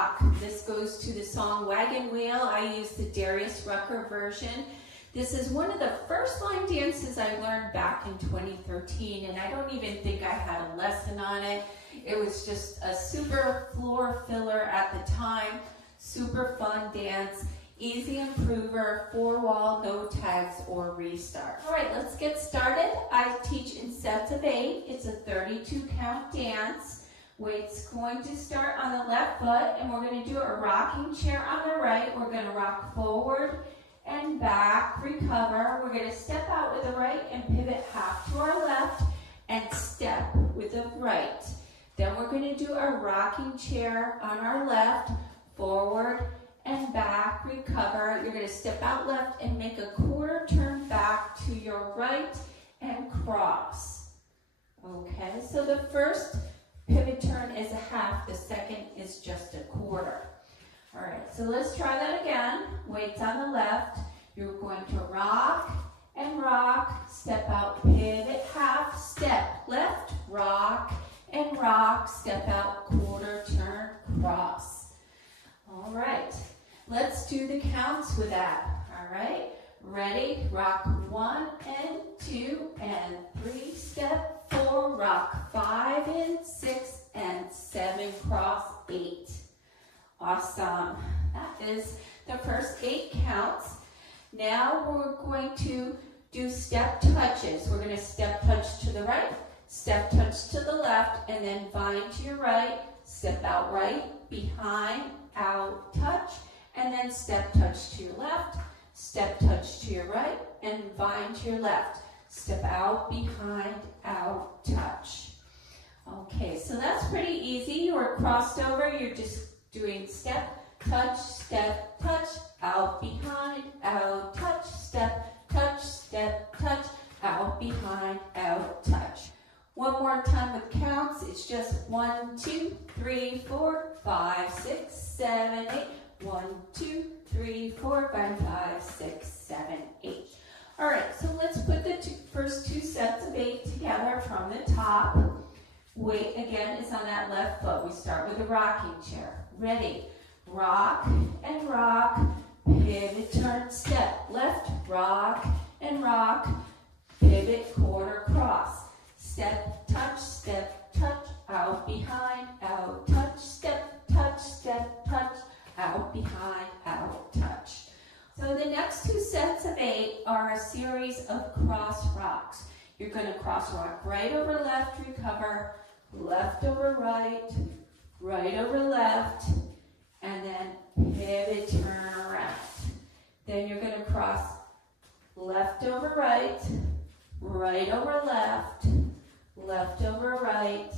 rock. This goes to the song Wagon Wheel. I use the Darius Rucker version. This is one of the first line dances I learned back in 2013, and I don't even think I had a lesson on it. It was just a super floor filler at the time, super fun dance, easy improver, 4-wall, no tags or restart. All right, let's get started. I teach in sets of 8. It's a 32 count dance. Weight's going to start on the left foot, and we're going to do a rocking chair on the right. We're going to rock forward and back, recover. We're going to step out with the right and pivot half to our left and step with the right. Then we're going to do a rocking chair on our left, forward and back, recover. You're going to step out left and make a quarter turn back to your right and cross. Okay, so the first pivot turn is a half, the second is just a quarter. All right, so let's try that again. Weights on the left. You're going to rock and rock, step out, pivot, half, step, left, rock, and rock, step out, quarter turn, cross. All right, let's do the counts with that. All right, ready? Rock 1 and 2 and 3, step 4, rock 5 and 6 and 7, cross 8. Awesome. That is the first 8 counts. Now we're going to do step touches. We're going to step touch to the right, step touch to the left, and then vine to your right, step out right, behind, out, touch, and then step touch to your left, step touch to your right, and vine to your left. Step out, behind, out, touch. Okay, so that's pretty easy. You're crossed over. You're just doing step, touch, out, behind, out, touch, step, touch, out, behind, out, touch. One more time with counts. It's just 1, 2, 3, 4, 5, 6, 7, 8. 1, 2, 3, 4, 5, 6, 7, 8. All right, so let's put the first 2 sets of 8 together from the top. Weight again is on that left foot. We start with a rocking chair. Ready? Rock and rock, pivot, turn, step, left, rock and rock, pivot, quarter, cross. Step, touch, out, behind, out, touch, step, touch, out, behind, out, touch. So the next 2 sets of 8 are a series of cross rocks. You're going to cross rock right over left, recover, left over right, right over left, and then pivot, turn around. Then you're going to cross left over right, right over left, left over right,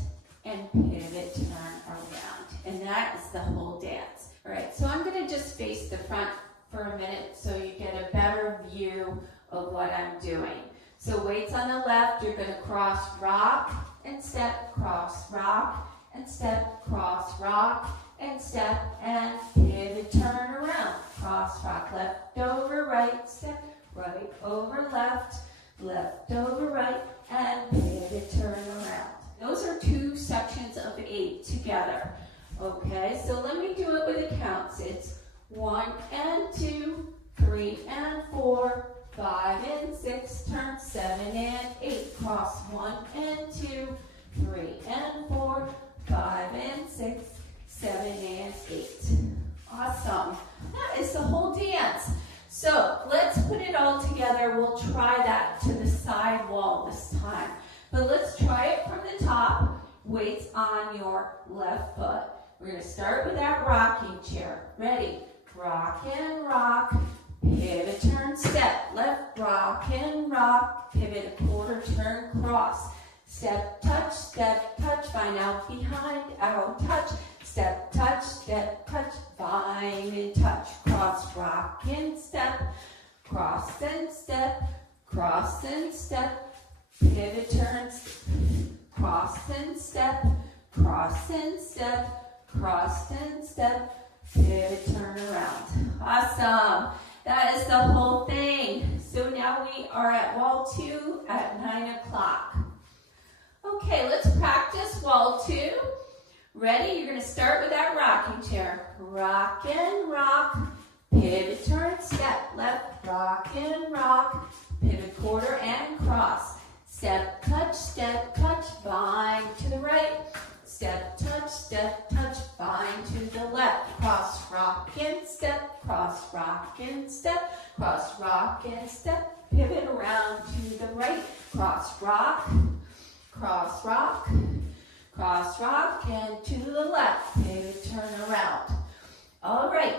and pivot, turn around. And that is the whole dance. All right, so I'm going to just face the front for a minute so you get a better view of what I'm doing. So weights on the left, you're going to cross rock and step, cross rock and step, cross rock and step, and pivot, turn around. Cross rock, left over right, step, right over left, left over right, and pivot, turn around. Those are 2 sections of 8 together. Okay, so let me do it with the counts. It's 1 and 2, 3 and 4, 5 and 6, turn 7 and 8, cross 1 and 2, 3 and 4, 5 and 6, 7 and 8. Awesome. That is the whole dance. So let's put it all together. We'll try that to the side wall this time. But let's try it from the top. Weights on your left foot. We're going to start with that rocking chair. Ready? Rock and rock, pivot, turn, step, left, rock and rock, pivot, a quarter turn, cross, step, touch, vine out, behind, out, touch, step, touch, vine and touch, cross, rock and step, cross and step, pivot, turn, cross and step, cross and step, pivot, turn around. Awesome. That is the whole thing. So now we are at wall 2 at 9 o'clock. Okay, let's practice wall 2. Ready? You're going to start with that rocking chair. Rock and rock, pivot, turn, step, left, rock and rock, pivot, quarter, and cross. Step, touch, bind to the right. Step, touch, bind to the left. Cross, rock, and step, cross, rock, and step, cross, rock, and step. Pivot around to the right. Cross, rock, and to the left. Pivot, turn around. All right.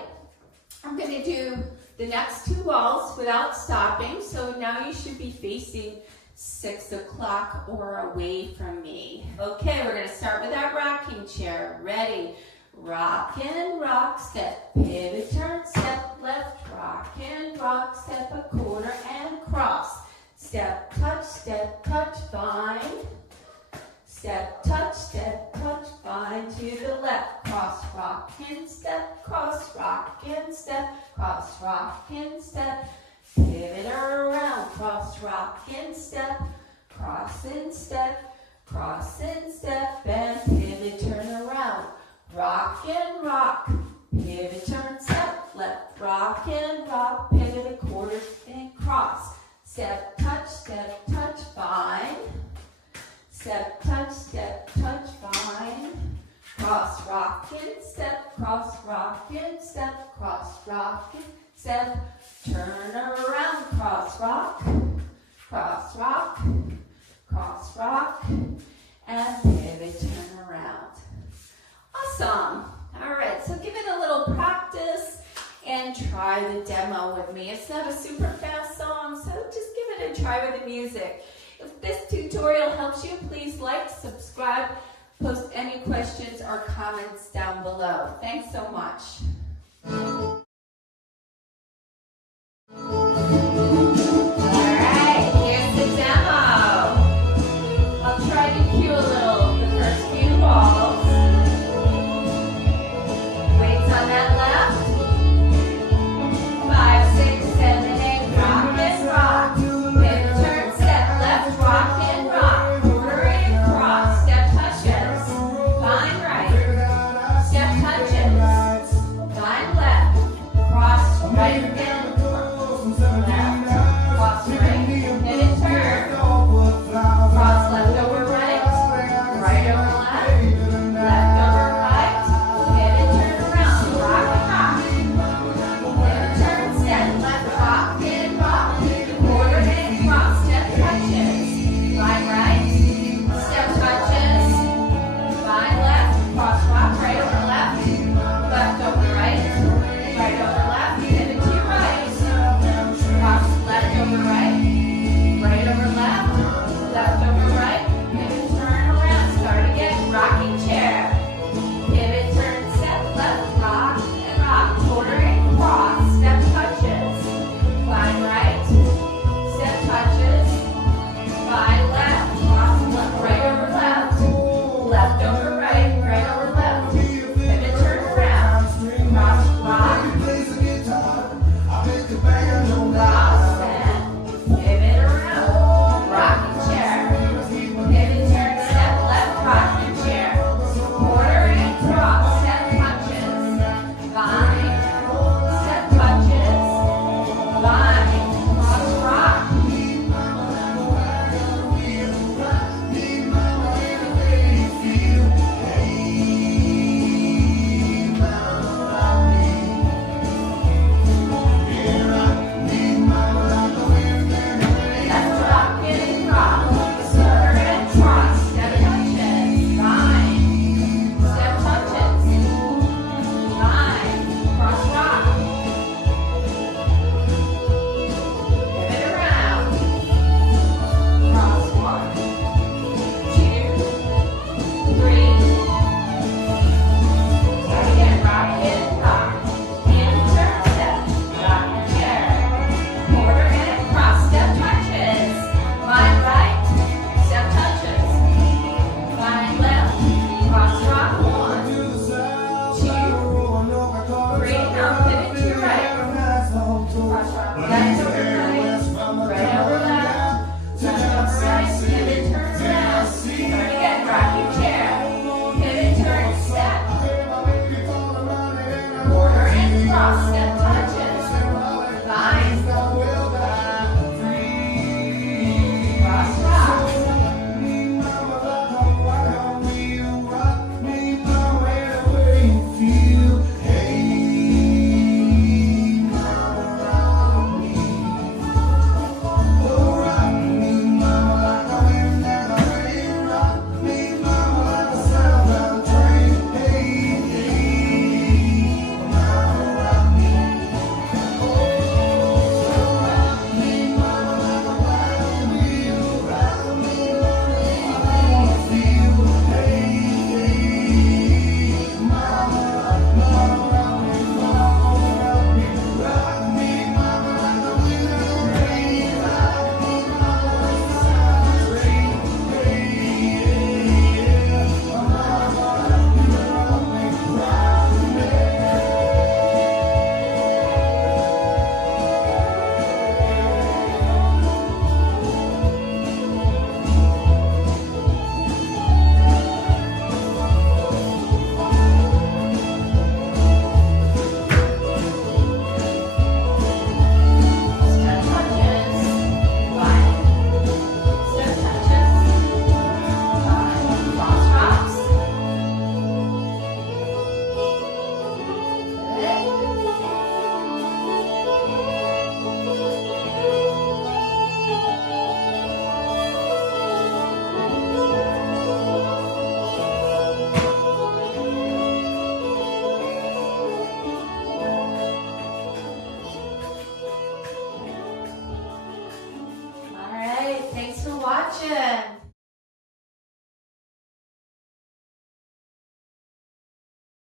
I'm going to do the next two walls without stopping. So now you should be facing 6 o'clock or away from me. Okay, we're going to start with that rocking chair. Ready? Rock and rock, step, pivot, turn, step, left, rock and rock, step, a quarter, and cross. Step, touch, bind. Step, touch, bind to the left. Cross, rock, and step, cross, rock, and step, cross, rock, and step. Pivot around, cross, rock, and step, cross and step, and pivot, turn around. Rock and rock, pivot, turn, step, left, rock and rock, pivot, a quarter, and cross. Step, touch, bind. Step, touch, bind. Cross, rock, and step, cross, rock, and step, cross, rock, and step. Turn around, cross, rock, and pivot, turn around. Awesome. All right, so give it a little practice and try the demo with me. It's not a super fast song, so just give it a try with the music. If this tutorial helps you, please like, subscribe, post any questions or comments down below. Thanks so much. Bind right. Step touches. Bind left. Thanks for watching.